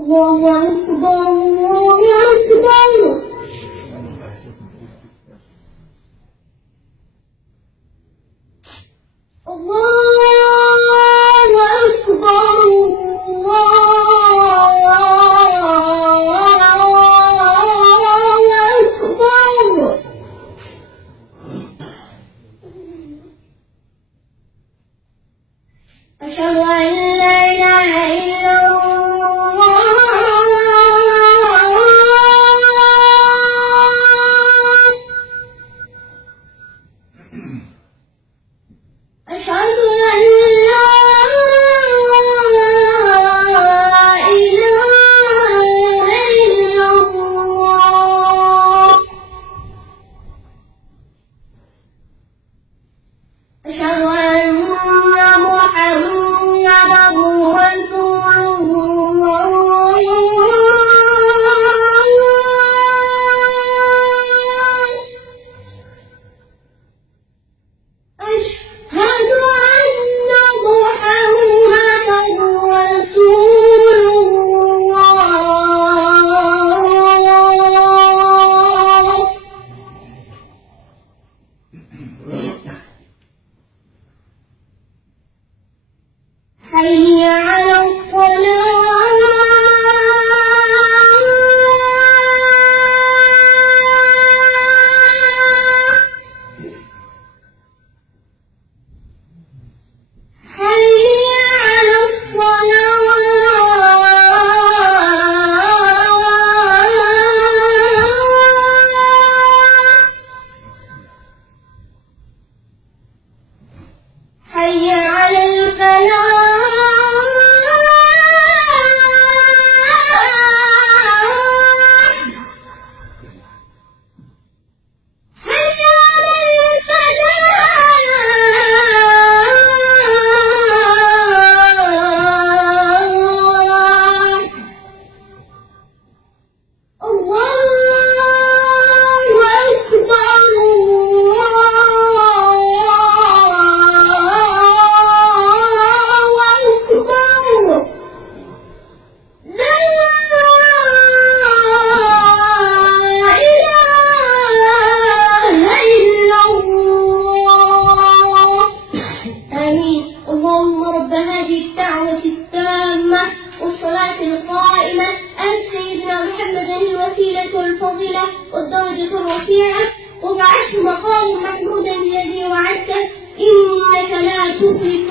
الله أكبر الله أكبر. الله أكبر الله أكبر. أشهد أن لا إله إلا الله. أشهد أن لا إله إلا الله. أشهد أن محمدًا رسول الله. أشهد أن محمدًا رسول الله. حي على الصلاة. حي على الصلاة. حي على الفلاح. اللهم رب هذه الدعوة التامة والصلاة القائمة آت سيدنا محمدا الوسيلة والفضيلة والدرجة الرفيعة وابعثه مقام محمودا الذي وعدته إنك لا تخلف